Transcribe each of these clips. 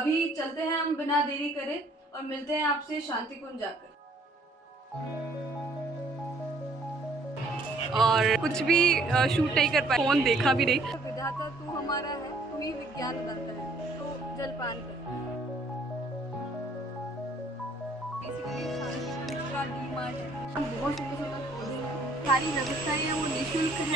अभी चलते हैं हम बिना देरी करे और मिलते हैं आपसे शांति कुंज जाकर। और कुछ भी शूट नहीं कर पाए, फोन देखा भी नहीं। विधाता तू हमारा है, तू ही विज्ञान दाता है, तो जलपान कर। बेसिकली शांति कुंज का डी मार्ट है, हम बहुत सुंदर सुंदर पौधे हैं, सारी व्यवस्थाएं हैं वो निःशुल्क है।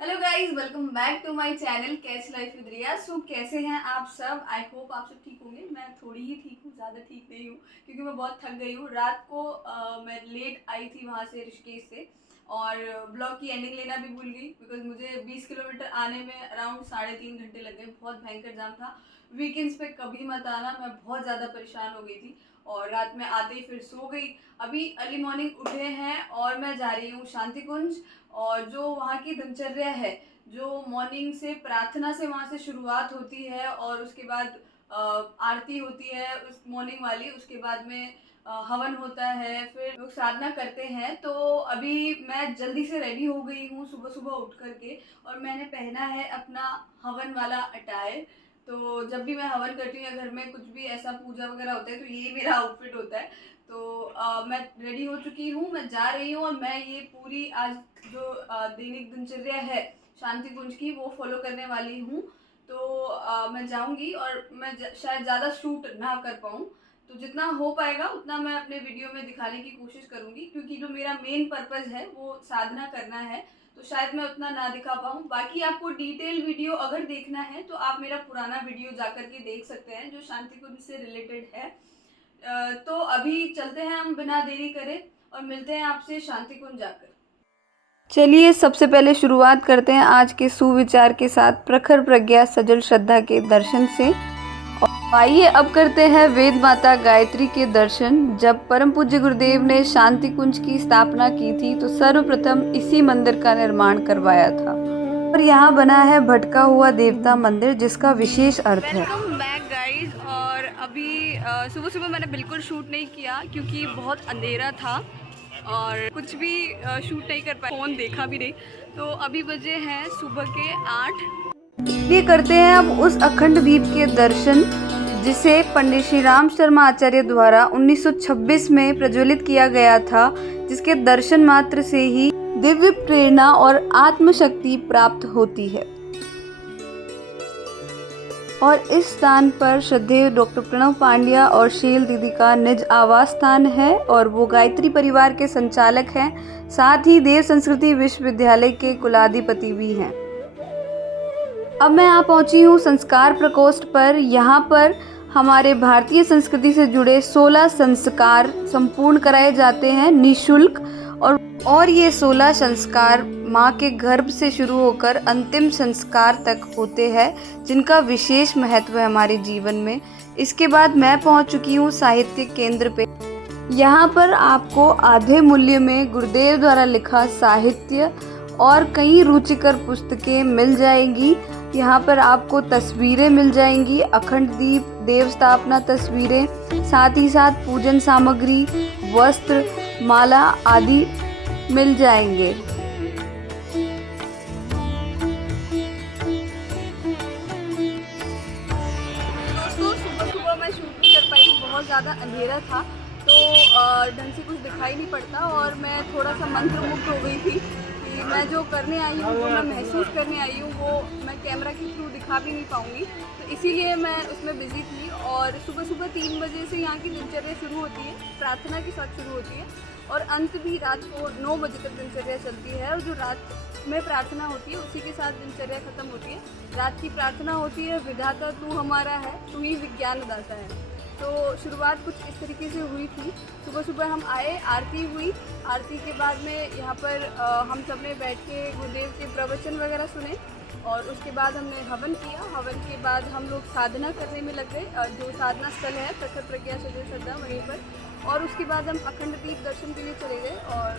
Hello guys, welcome back to my channel catch life with Riya. So कैसे हैं आप सब? आई होप आप सब ठीक होंगे। मैं थोड़ी ही ठीक हूँ, ज़्यादा ठीक नहीं हूँ क्योंकि मैं बहुत थक गई हूँ। रात को मैं लेट आई थी वहाँ से, ऋषिकेश से, और ब्लॉग की एंडिंग लेना भी भूल गई बिकॉज मुझे 20 किलोमीटर आने में अराउंड 3.5 घंटे लग गए। बहुत भयंकर जाम था। वीकेंड्स पे कभी मत आना, मैं बहुत ज़्यादा परेशान हो गई थी और रात में आते ही फिर सो गई। अभी अर्ली मॉर्निंग उठे हैं और मैं जा रही हूँ शांति कुंज। और जो वहाँ की दिनचर्या है, जो मॉर्निंग से प्रार्थना से वहाँ से शुरुआत होती है और उसके बाद आरती होती है उस मॉर्निंग वाली, उसके बाद में हवन होता है, फिर लोग साधना करते हैं। तो अभी मैं जल्दी से रेडी हो गई हूँ सुबह सुबह उठ करके, और मैंने पहना है अपना हवन वाला अटायर। तो जब भी मैं हवन करती हूँ या घर में कुछ भी ऐसा पूजा वगैरह होता है तो यही मेरा आउटफिट होता है। तो मैं रेडी हो चुकी हूँ, मैं जा रही हूँ और मैं ये पूरी आज जो दैनिक दिनचर्या है शांति कुंज की वो फॉलो करने वाली हूँ। तो मैं जाऊँगी और मैं शायद ज़्यादा शूट ना कर पाऊँ, तो जितना हो पाएगा उतना मैं अपने वीडियो में दिखाने की कोशिश करूँगी, क्योंकि जो मेरा मेन पर्पज़ है वो साधना करना है, तो शायद मैं उतना ना दिखा पाऊँ। बाकी आपको डिटेल वीडियो अगर देखना है तो आप मेरा पुराना वीडियो जाकर के देख सकते हैं जो शांति कुंज से रिलेटेड है। तो अभी चलते हैं हम बिना देरी करे और मिलते हैं आपसे शांति कुंज जाकर। चलिए सबसे पहले शुरुआत करते हैं आज के सुविचार के साथ, प्रखर प्रज्ञा सजल श्रद्धा के दर्शन से। और आइए अब करते हैं वेद माता गायत्री के दर्शन। जब परम पूज्य गुरुदेव ने शांति कुंज की स्थापना की थी तो सर्वप्रथम इसी मंदिर का निर्माण करवाया था और यहाँ बना है भटका हुआ देवता मंदिर, जिसका विशेष अर्थ है। Welcome back guys. और अभी सुबह सुबह मैंने बिल्कुल शूट नहीं किया क्योंकि बहुत अंधेरा था और कुछ भी शूट नहीं कर पाए, फ़ोन देखा भी नहीं। तो अभी बजे हैं सुबह के 8। ये करते हैं अब उस अखंड दीप के दर्शन जिसे पंडित श्री राम शर्मा आचार्य द्वारा 1926 में प्रज्वलित किया गया था, जिसके दर्शन मात्र से ही दिव्य प्रेरणा और आत्मशक्ति प्राप्त होती है। और इस स्थान पर श्रद्धेय डॉक्टर प्रणव पांड्या और शील दीदी का निज आवास स्थान है और वो गायत्री परिवार के संचालक हैं, साथ ही देव संस्कृति विश्वविद्यालय के कुलाधिपति भी हैं। अब मैं यहाँ पहुँची हूँ संस्कार प्रकोष्ठ पर। यहाँ पर हमारे भारतीय संस्कृति से जुड़े 16 संस्कार संपूर्ण कराए जाते हैं निःशुल्क, और ये 16 संस्कार माँ के गर्भ से शुरू होकर अंतिम संस्कार तक होते हैं, जिनका विशेष महत्व है हमारे जीवन में। इसके बाद मैं पहुँच चुकी हूँ साहित्य केंद्र पे। यहाँ पर आपको आधे मूल्य में गुरुदेव द्वारा लिखा साहित्य और कई रुचिकर पुस्तकें मिल जाएंगी। यहाँ पर आपको तस्वीरें मिल जाएंगी, अखंड दीप, देव स्थापना तस्वीरें, साथ ही साथ पूजन सामग्री, वस्त्र, माला आदि मिल जाएंगे। दोस्तों सुबह सुबह मैं शूट नहीं कर पाई, बहुत ज़्यादा अंधेरा था तो ढंग से कुछ दिखाई नहीं पड़ता, और मैं थोड़ा सा मंत्रमुग्ध हो गई थी कि मैं जो करने आई हूँ, जो मैं महसूस करने आई हूँ, वो मैं कैमरा के थ्रू दिखा भी नहीं पाऊँगी, तो इसीलिए मैं उसमें बिज़ी थी। और सुबह सुबह 3 बजे से यहाँ की दिनचर्या शुरू होती है, प्रार्थना के साथ शुरू होती है, और अंत भी रात को 9 बजे तक दिनचर्या चलती है। और जो रात में प्रार्थना होती है उसी के साथ दिनचर्या ख़त्म होती है। रात की प्रार्थना होती है, विधाता तू हमारा है, तू ही विज्ञान दाता है। तो शुरुआत कुछ इस तरीके से हुई थी। सुबह सुबह हम आए, आरती हुई, आरती के बाद में यहाँ पर हम सब ने बैठ के गुरुदेव के प्रवचन वगैरह सुने, और उसके बाद हमने हवन किया। हवन के बाद हम लोग साधना करने में लग गए, जो साधना स्थल है प्रखर प्रज्ञा सजल श्रद्धा वहीं पर। और उसके बाद हम अखंड दीप दर्शन के लिए चले गए और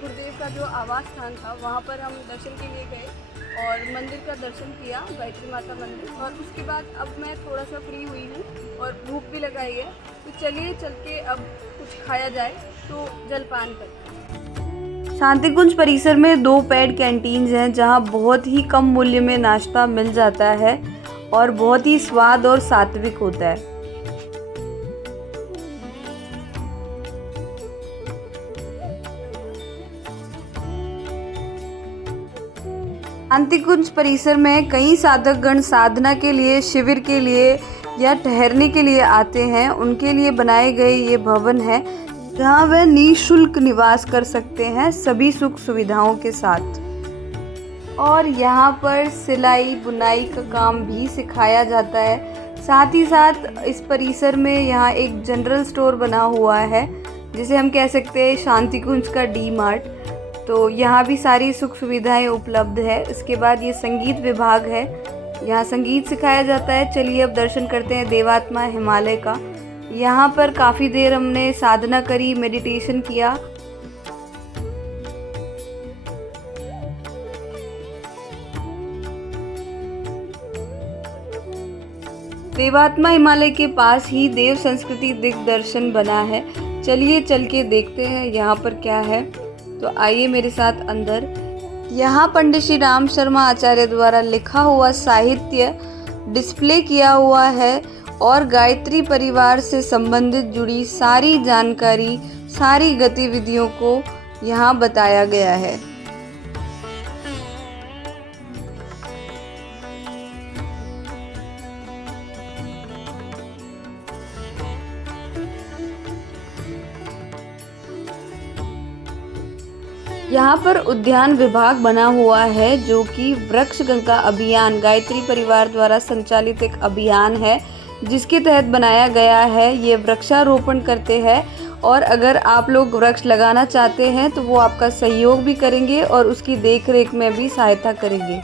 गुरुदेव का जो आवास स्थान था वहाँ पर हम दर्शन के लिए गए और मंदिर का दर्शन किया, गायत्री माता मंदिर। और उसके बाद अब मैं थोड़ा सा फ्री हुई हूँ और भूख भी लगाई है, तो चलिए चल के अब कुछ कुछ खाया जाए तो जलपान करते हैं। शांतिकुंज परिसर में 2 पेड कैंटीन्स हैं जहां बहुत ही कम मूल्य में नाश्ता मिल जाता है और बहुत ही स्वाद और सात्विक होता है। शांतिकुंज परिसर में कई साधकगण साधना के लिए, शिविर के लिए या ठहरने के लिए आते हैं। उनके लिए बनाए गए ये भवन है जहाँ वह निःशुल्क निवास कर सकते हैं सभी सुख सुविधाओं के साथ। और यहाँ पर सिलाई बुनाई का काम भी सिखाया जाता है। साथ ही साथ इस परिसर में यहाँ एक जनरल स्टोर बना हुआ है जिसे हम कह सकते हैं शांतिकुंज का डी मार्ट। तो यहाँ भी सारी सुख सुविधाएं उपलब्ध है। इसके बाद ये संगीत विभाग है, यहाँ संगीत सिखाया जाता है। चलिए अब दर्शन करते हैं देवात्मा हिमालय का। यहाँ पर काफ़ी देर हमने साधना करी, मेडिटेशन किया। देवात्मा हिमालय के पास ही देव संस्कृति दिग्दर्शन बना है। चलिए चल के देखते हैं यहाँ पर क्या है। तो आइए मेरे साथ अंदर। यहाँ पंडित श्री राम शर्मा आचार्य द्वारा लिखा हुआ साहित्य डिस्प्ले किया हुआ है और गायत्री परिवार से संबंधित जुड़ी सारी जानकारी, सारी गतिविधियों को यहाँ बताया गया है। यहाँ पर उद्यान विभाग बना हुआ है जो कि वृक्ष गंगा अभियान गायत्री परिवार द्वारा संचालित एक अभियान है जिसके तहत बनाया गया है। ये वृक्षारोपण करते हैं और अगर आप लोग वृक्ष लगाना चाहते हैं तो वो आपका सहयोग भी करेंगे और उसकी देखरेख में भी सहायता करेंगे।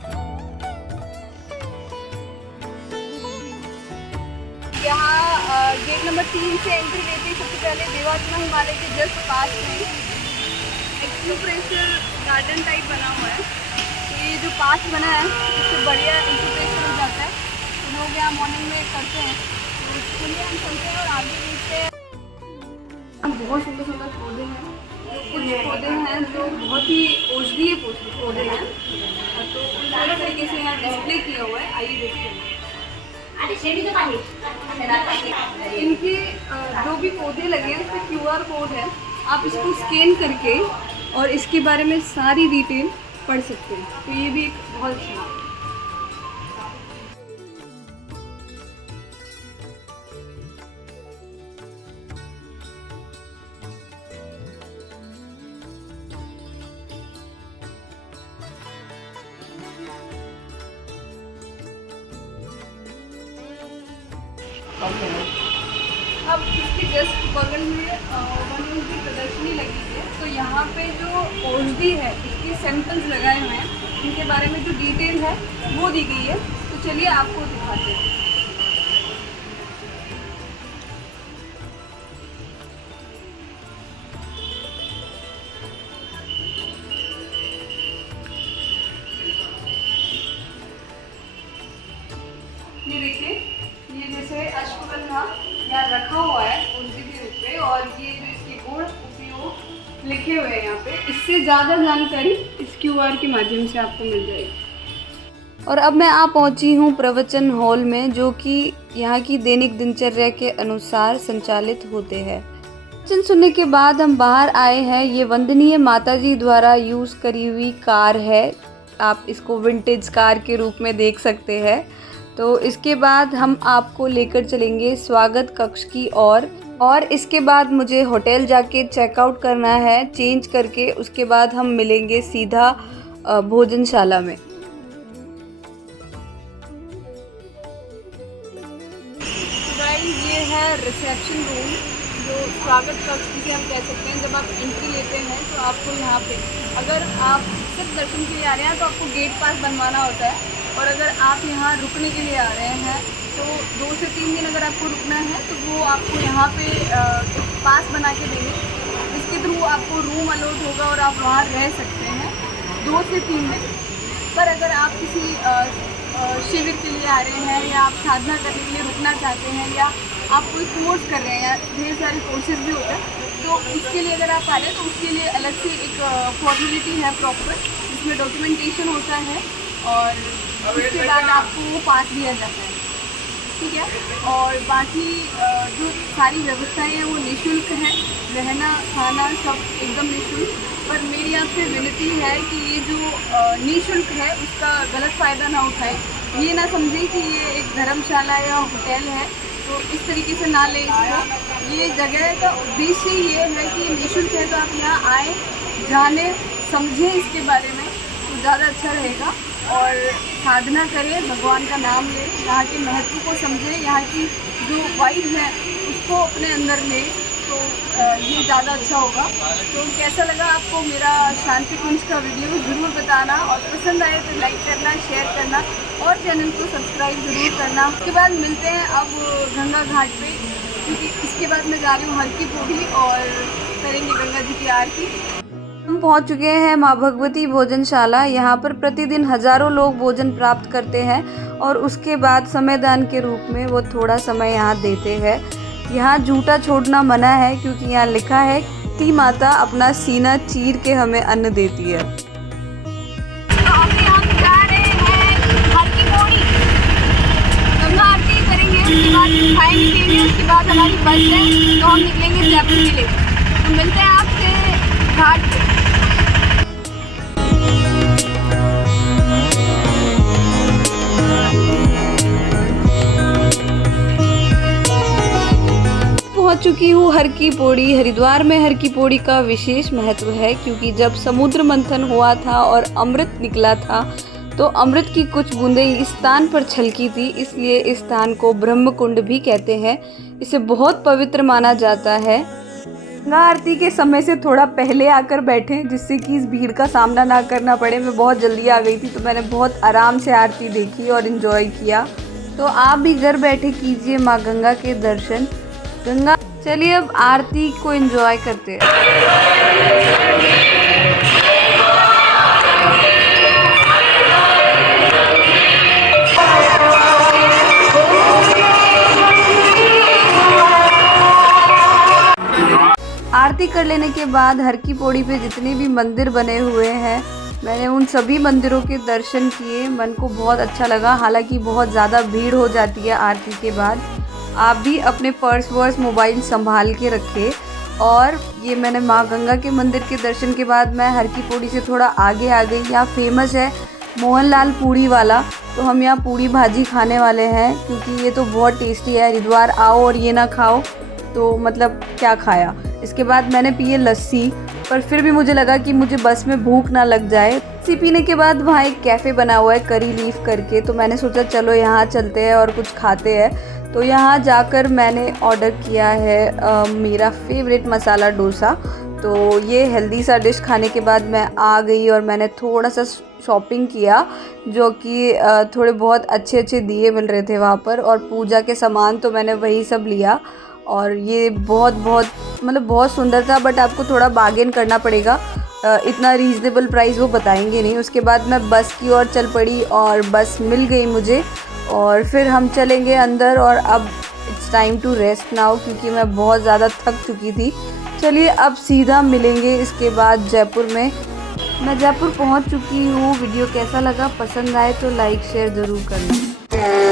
यहाँ गेट नंबर 3 से एंट्री लेते ही सबसे पहले देवात्मा हिमालय के जस्ट पास में इंक्यूबेशन गार्डन टाइप बना हुआ है। तो ये जो पास बना है इससे बढ़िया इंक्यूबेशन हो जाता है। तो लोग यहाँ मॉर्निंग में करते हैं। तो इसके लिए हम चलते हैं और आगे देखते हैं। बहुत सुंदर सुंदर पौधे हैं। कुछ पौधे हैं जो बहुत ही औषधीय पौधे हैं, तो अलग तरीके से यहाँ डिस्प्ले किया हुआ है। आइए देखते हैं। इनके जो भी पौधे लगे हैं उस पर QR कोड है। आप इसको स्कैन करके और इसके बारे में सारी डिटेल पढ़ सकते हैं। तो ये भी एक बहुत अच्छा है। अब इसके जस्ट बगल में वनों की प्रदर्शनी लगी है। तो यहाँ पे जो औषधि है इसके सैंपल्स लगाए हुए हैं, इनके बारे में जो डिटेल है वो दी गई है। तो चलिए आपको दिखाते हैं। ये देखिए, ये जैसे अश्वगंधा यहाँ रखा हुआ है औषधि के रूप में, और ये जो इसके गुण उपयोग लिखे हुए हैं यहाँ पे, इससे ज़्यादा जानकारी इस QR के माध्यम से आपको मिल जाएगी। और अब मैं पहुंची हूँ प्रवचन हॉल में जो कि यहाँ की दैनिक दिनचर्या के अनुसार संचालित होते हैं। प्रवचन सुनने के बाद हम बाहर आए हैं। ये वंदनीय माताजी द्वारा यूज़ करी हुई कार है। आप इसको विंटेज कार के रूप में देख सकते हैं। तो इसके बाद हम आपको लेकर चलेंगे स्वागत कक्ष की ओर, और इसके बाद मुझे होटल जाके चेकआउट करना है चेंज करके। उसके बाद हम मिलेंगे सीधा भोजनशाला में। ये है रिसेप्शन रूम, जो स्वागत कक्ष जिसे हम कह सकते हैं। जब आप एंट्री लेते हैं तो आपको यहाँ पे, अगर आप सिर्फ दर्शन के लिए आ रहे हैं तो आपको गेट पास बनवाना होता है, और अगर आप यहाँ रुकने के लिए आ रहे हैं तो 2 से 3 दिन अगर आपको रुकना है तो वो आपको यहाँ पे एक पास बना के देंगे, जिसके थ्रू आपको रूम अलॉट होगा और आप वहाँ रह सकते हैं 2 से 3 दिन। पर अगर आप किसी शिविर के लिए आ रहे हैं या आप साधना करने के लिए रुकना चाहते हैं या आप कोई कोर्स कर रहे हैं, या ढेर सारे कोर्सेज भी होते हैं, तो उसके लिए अगर आप आ रहे हैं तो उसके लिए अलग से एक फॉर्मेलिटी है प्रॉपर, जिसमें डॉक्यूमेंटेशन होता है और उसके बाद आपको वो पास दिया जाता है, ठीक है। और बाकी जो सारी व्यवस्थाएं हैं वो निःशुल्क है, रहना खाना सब एकदम निःशुल्क। पर मेरी आपसे विनती है कि ये जो निःशुल्क है उसका गलत फ़ायदा ना उठाएं, ये ना समझें कि ये एक धर्मशाला या होटल है, तो इस तरीके से ना लें इसको। ये जगह का उद्देश्य ये है कि ये निःशुल्क है, तो आप यहाँ आएँ, जानें, समझें इसके बारे में, तो ज़्यादा अच्छा रहेगा। और साधना करें, भगवान का नाम लें, यहाँ के महत्व को समझें, यहाँ की जो वाइब है उसको अपने अंदर लें, तो ये ज़्यादा अच्छा होगा। तो कैसा लगा आपको मेरा शांति कुंज का वीडियो ज़रूर बताना, और पसंद आए तो लाइक करना, शेयर करना और चैनल को सब्सक्राइब ज़रूर करना। उसके बाद मिलते हैं अब गंगा घाट पे, क्योंकि इसके बाद मैं जा रही हूँ हर की पौड़ी और करेंगे गंगा जी की आरती। हम पहुंच चुके हैं मां भगवती भोजनशाला। यहाँ पर प्रतिदिन हजारों लोग भोजन प्राप्त करते हैं और उसके बाद समयदान के रूप में वो थोड़ा समय यहाँ देते हैं। यहाँ जूठा छोड़ना मना है, क्योंकि यहाँ लिखा है कि माता अपना सीना चीर के हमें अन्न देती है। तो अभी हम जा रहे हैं हर की पौड़ी, गंगा आरती करेंगे, उसके बाद खाएंगे पिएंगे, उसके बाद हमारी बस है तो हम निकलेंगे जयपुर के लिए। तो मिलते हैं आपसे घाट पे। पहुंच चुकी हूँ हर की पौड़ी। हरिद्वार में हर की पौड़ी का विशेष महत्व है, क्योंकि जब समुद्र मंथन हुआ था और अमृत निकला था तो अमृत की कुछ बूंदें इस स्थान पर छलकी थी, इसलिए इस स्थान को ब्रह्म कुंड भी कहते हैं। इसे बहुत पवित्र माना जाता है। गंगा आरती के समय से थोड़ा पहले आकर बैठे, जिससे कि इस भीड़ का सामना ना करना पड़े। मैं बहुत जल्दी आ गई थी, तो मैंने बहुत आराम से आरती देखी और एंजॉय किया। तो आप भी घर बैठे कीजिए माँ गंगा के दर्शन। गंगा चलिए अब आरती को एंजॉय करते हैं। आरती कर लेने के बाद हर की पौड़ी पे जितने भी मंदिर बने हुए हैं, मैंने उन सभी मंदिरों के दर्शन किए। मन को बहुत अच्छा लगा। हालांकि बहुत ज़्यादा भीड़ हो जाती है आरती के बाद। आप भी अपने पर्स वर्स मोबाइल संभाल के रखें। और ये मैंने माँ गंगा के मंदिर के दर्शन के बाद मैं हर की पौड़ी से थोड़ा आगे आ गई। यहाँ फेमस है मोहनलाल पूड़ी वाला, तो हम यहाँ पूड़ी भाजी खाने वाले हैं, क्योंकि ये तो बहुत टेस्टी है। हरिद्वार आओ और ये ना खाओ तो मतलब क्या खाया। इसके बाद मैंने पिए लस्सी, पर फिर भी मुझे लगा कि मुझे बस में भूख ना लग जाए। लस्सी पीने के बाद वहाँ एक कैफ़े बना हुआ है करी लीफ करके, तो मैंने सोचा चलो यहाँ चलते हैं और कुछ खाते हैं। तो यहाँ जाकर मैंने ऑर्डर किया है मेरा फेवरेट मसाला डोसा। तो ये हेल्दी सा डिश खाने के बाद मैं आ गई और मैंने थोड़ा सा शॉपिंग किया, जो कि थोड़े बहुत अच्छे अच्छे दिए मिल रहे थे वहाँ पर। और पूजा के सामान तो मैंने वही सब लिया, और ये बहुत सुंदर था। बट आपको थोड़ा बार्गेन करना पड़ेगा, इतना रीज़नेबल प्राइस वो बताएंगे नहीं। उसके बाद मैं बस की ओर चल पड़ी और बस मिल गई मुझे, और फिर हम चलेंगे अंदर। और अब it's time to rest now, क्योंकि मैं बहुत ज़्यादा थक चुकी थी। चलिए अब सीधा मिलेंगे इसके बाद जयपुर में। मैं जयपुर पहुंच चुकी हूँ। वीडियो कैसा लगा, पसंद आए तो लाइक शेयर ज़रूर करना।